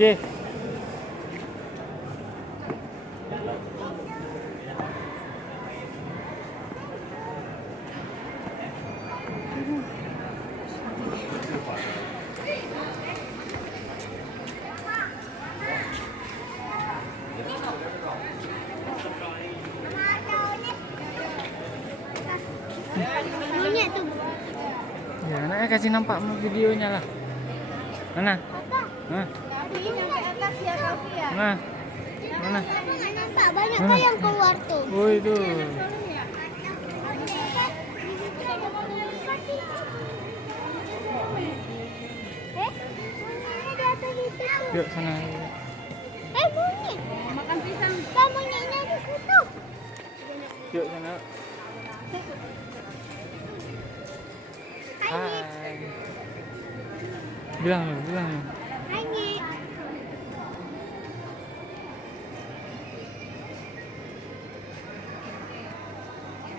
C. Ya, anaknya kasih nampak videonya lah. Mana? Nah. Nah. Mana? Nampak banyak kan yang keluar tuh. Oh itu. Yuk sana. Bunyi. Makan pisang. Bunyinya di situ. Yuk sana. Hai. Bilang.